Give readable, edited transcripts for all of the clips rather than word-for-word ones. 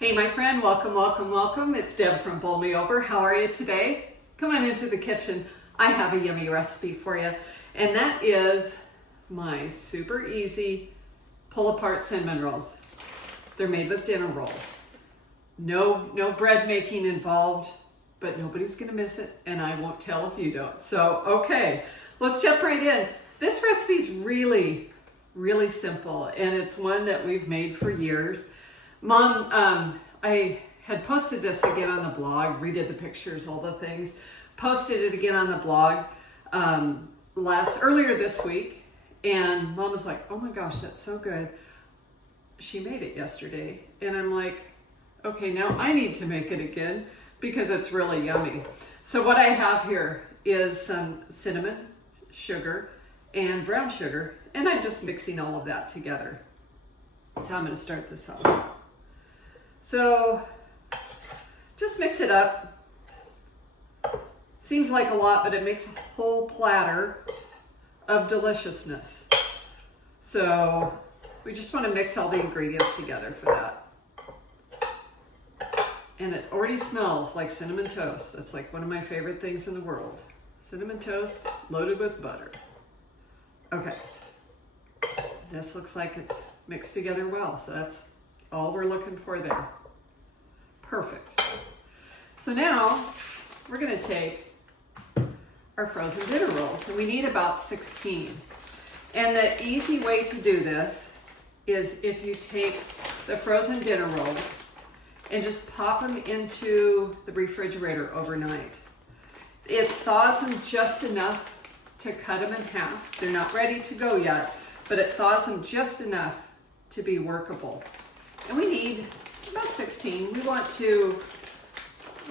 Hey my friend, welcome, welcome, welcome. It's Deb from Bowl Me Over. How are you today? Come on into the kitchen. I have a yummy recipe for you. And that is my super easy pull apart cinnamon rolls. They're made with dinner rolls. No bread making involved, but nobody's gonna miss it and I won't tell if you don't. So, okay, let's jump right in. This recipe is really simple and it's one that we've made for years. Mom, I had posted this again on the blog, redid the pictures, all the things, posted it again on the blog earlier this week, and Mom was like, oh my gosh, that's so good. She made it yesterday, and I'm like, okay, now I need to make it again because it's really yummy. So what I have here is some cinnamon, sugar, and brown sugar, and I'm just mixing all of that together. So I'm going to start this up. So just mix it up. Seems like a lot, but it makes a whole platter of deliciousness. So we just want to mix all the ingredients together for that. And it already smells like cinnamon toast. That's like one of my favorite things in the world. Cinnamon toast loaded with butter. Okay. This looks like it's mixed together well, so that's all we're looking for there. Perfect. So now we're going to take our frozen dinner rolls, and we need about 16. And the easy way to do this is if you take the frozen dinner rolls and just pop them into the refrigerator overnight. It thaws them just enough to cut them in half. They're not ready to go yet, but it thaws them just enough to be workable. And we need about 16. We want to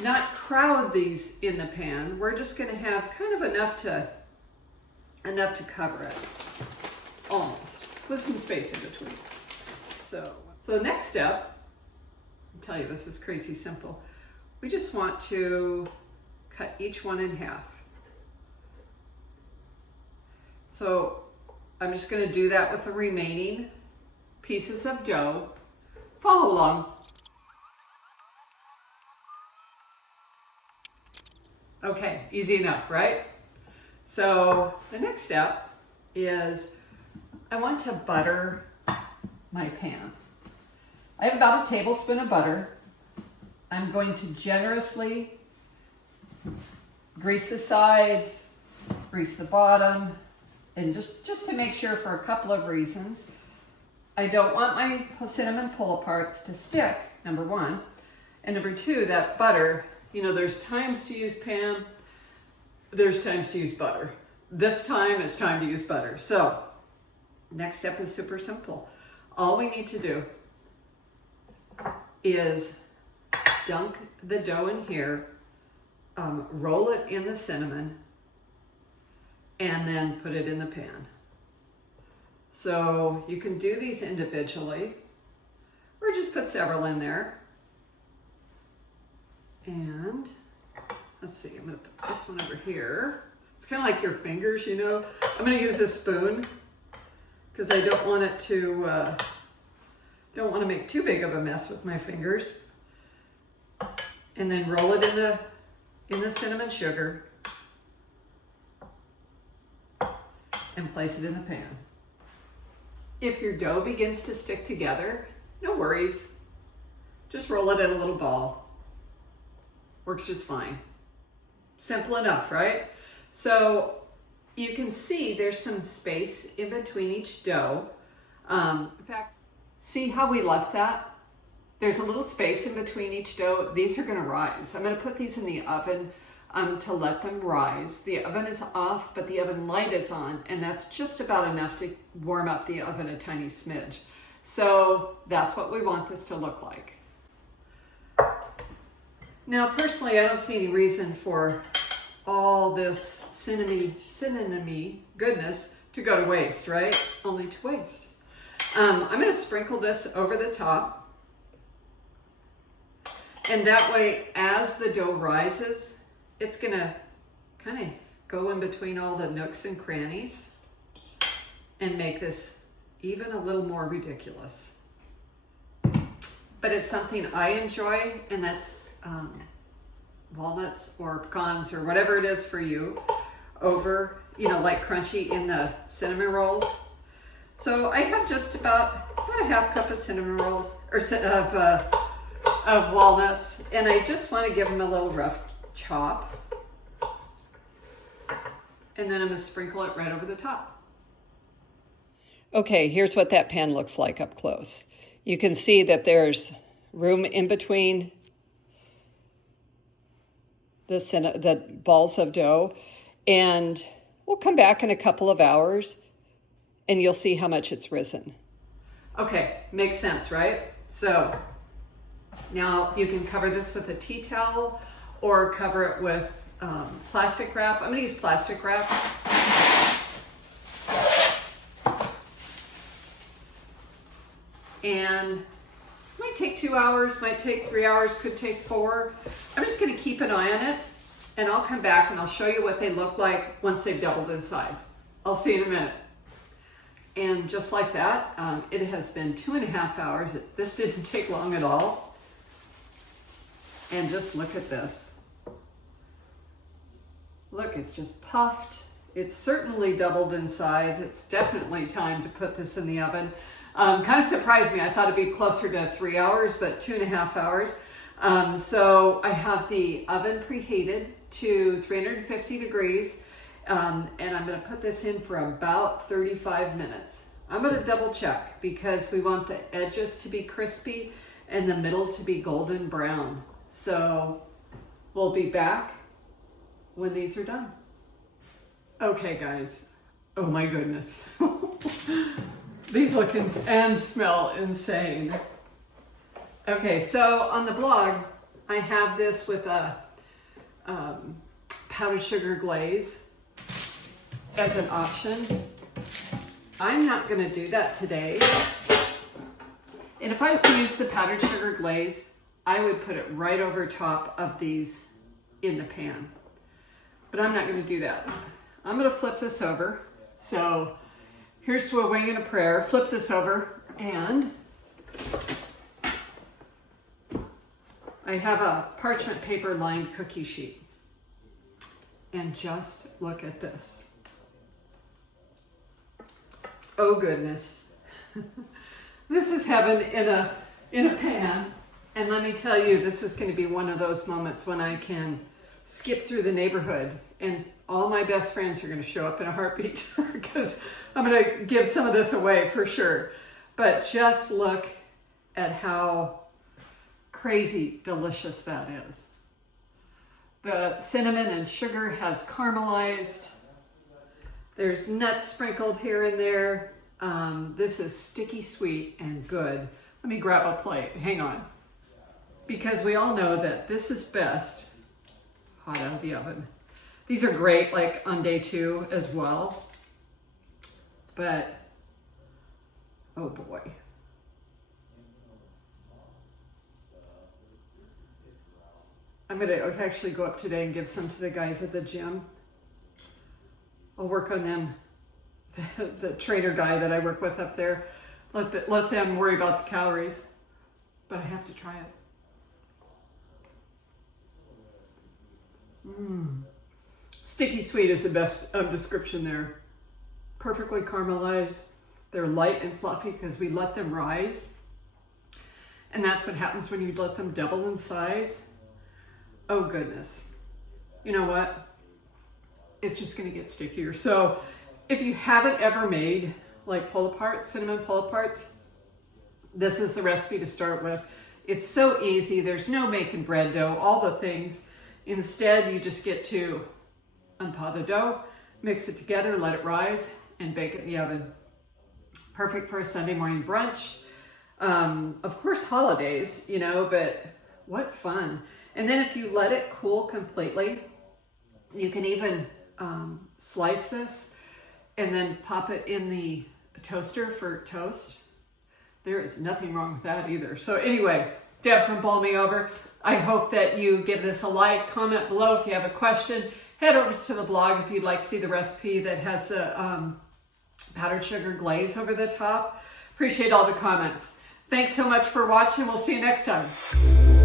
not crowd these in the pan. We're just going to have kind of enough to cover it, almost, with some space in between. So the next step, I'll tell you, this is crazy simple. We just want to cut each one in half. So I'm just going to do that with the remaining pieces of dough. Follow along. Okay, easy enough, right? So the next step is I want to butter my pan. I have about a tablespoon of butter. I'm going to generously grease the sides, grease the bottom, and just to make sure for a couple of reasons. I don't want my cinnamon pull-aparts to stick, number one. And number two, that butter, you know, there's times to use pan, there's times to use butter. This time, it's time to use butter. So, next step is super simple. All we need to do is dunk the dough in here, roll it in the cinnamon, and then put it in the pan. So you can do these individually, or just put several in there. And let's see, I'm gonna put this one over here. It's kind of like your fingers, you know. I'm gonna use a spoon because I don't want it to, don't want to make too big of a mess with my fingers. And then roll it in the cinnamon sugar and place it in the pan. If your dough begins to stick together, no worries. Just roll it in a little ball. Works just fine. Simple enough, right? So you can see there's some space in between each dough. In fact, see how we left that? There's a little space in between each dough. These are gonna rise. I'm gonna put these in the oven to let them rise. The oven is off, but the oven light is on, and that's just about enough to warm up the oven a tiny smidge. So that's what we want this to look like. Now, personally, I don't see any reason for all this cinnamony goodness to go to waste, right? Only to waste. I'm gonna sprinkle this over the top, and that way, as the dough rises, it's gonna kind of go in between all the nooks and crannies and make this even a little more ridiculous. but it's something I enjoy, and that's walnuts or pecans or whatever it is for you over, like crunchy in the cinnamon rolls. So I have just about a half cup of cinnamon rolls, or of walnuts, and I just want to give them a little rough chop. And then I'm gonna sprinkle it right over the top. Okay, here's what that pan looks like up close. You can see that there's room in between the balls of dough, and we'll come back in a couple of hours and you'll see how much it's risen. Okay, makes sense, right? So now you can cover this with a tea towel or cover it with plastic wrap. I'm gonna use plastic wrap. And might take 2 hours, might take 3 hours, could take 4. I'm just gonna keep an eye on it, and I'll come back and I'll show you what they look like once they've doubled in size. I'll see you in a minute. And just like that, it has been 2.5 hours. This didn't take long at all. And just look at this. Look, it's just puffed. It's certainly doubled in size. It's definitely time to put this in the oven. Kind of surprised me. I thought it'd be closer to 3 hours, but 2.5 hours. So I have the oven preheated to 350 degrees, and I'm gonna put this in for about 35 minutes. I'm gonna double check because we want the edges to be crispy and the middle to be golden brown. So we'll be back when these are done. Okay, guys. Oh my goodness. These look and smell insane. Okay, so on the blog, I have this with a powdered sugar glaze as an option. I'm not gonna do that today. And if I was to use the powdered sugar glaze, I would put it right over top of these in the pan. But I'm not gonna do that. I'm gonna flip this over. So here's to a wing and a prayer. Flip this over, and I have a parchment paper lined cookie sheet. And just look at this. Oh goodness. This is heaven in a pan. And let me tell you, this is going to be one of those moments when I can skip through the neighborhood and all my best friends are going to show up in a heartbeat because I'm going to give some of this away for sure. But just look at how crazy delicious that is. The cinnamon and sugar has caramelized. There's nuts sprinkled here and there. This is sticky sweet and good. Let me grab a plate. Hang on. Because we all know that this is best hot out of the oven. These are great like on day 2 as well. But, oh boy. I'm gonna actually go up today and give some to the guys at the gym. I'll work on them, the trainer guy that I work with up there. Let them worry about the calories, but I have to try it. Sticky sweet is the best description there. Perfectly caramelized. They're light and fluffy because we let them rise. And that's what happens when you let them double in size. Oh goodness. You know what? It's just gonna get stickier. So if you haven't ever made like pull-aparts, cinnamon pull-aparts, this is the recipe to start with. It's so easy. There's no making bread dough, all the things. Instead, you just get to unthaw the dough, mix it together, let it rise, and bake it in the oven. Perfect for a Sunday morning brunch. Of course, holidays, you know, but what fun. And then if you let it cool completely, you can even slice this and then pop it in the toaster for toast. There is nothing wrong with that either. So anyway, Deb from Bowl Me Over. I hope that you give this a like, comment below if you have a question. Head over to the blog if you'd like to see the recipe that has the powdered sugar glaze over the top. Appreciate all the comments. Thanks so much for watching. We'll see you next time.